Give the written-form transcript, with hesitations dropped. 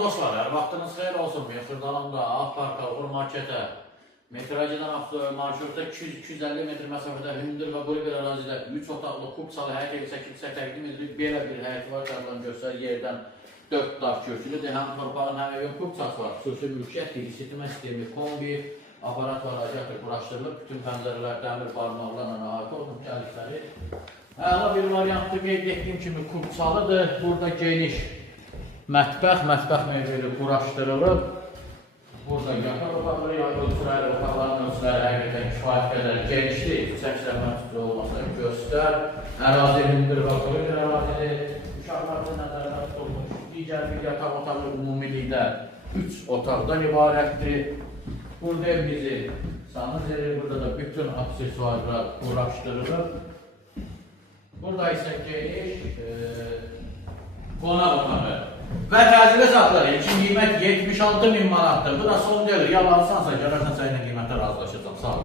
Dostlar, hər vaxtınız xeyir olsun. Xırdalanda, Akparka, Urmarketə, metrajdan marşrutda 200-250 metr məsafədə hündür və quru bir ərazidə 3 otaqlı kubsalı həyət evi çəkilsə təqdim edilir. Belə bir həyət var, qardan göstərir, yerdən 4 dağ kökülüdür. Həm torpağın, həm evin kubsası var. Xüsusi mülkiyyətdir, isitmə sistemi, kombi, aparat var, radiator quraşdırılıb. Bütün pəncərələr dəmir barmaqlarla ahit olunub gəldikləri. Əla bir variantdır, qeyd etdiyim kimi kubsalıdır. Burada geniş mətbəx mebeli quraşdırılıb. Burada yataq otaqları, ölçüləri, otaqların ölçüləri həqiqətən kifayət qədər genişdir. Çəkilər məhsul olmasına göstər. Ərazi hündür və quru bir ərazidir. Uşaqların nəzərdə tutulmuş digər bir yataq otağı ümumilikdə 3 otaqdan ibarətdir. Burada evimizi sanır, burada da bütün aksesuarlar quraşdırılıb. Burada isə geniş qonaq otağı və təcili saatları için qiymət 76.000 manatdır. Bu da son deyil. Yalansansa, görərsən sənlə qiymətə razılaşacaq. Sağ ol.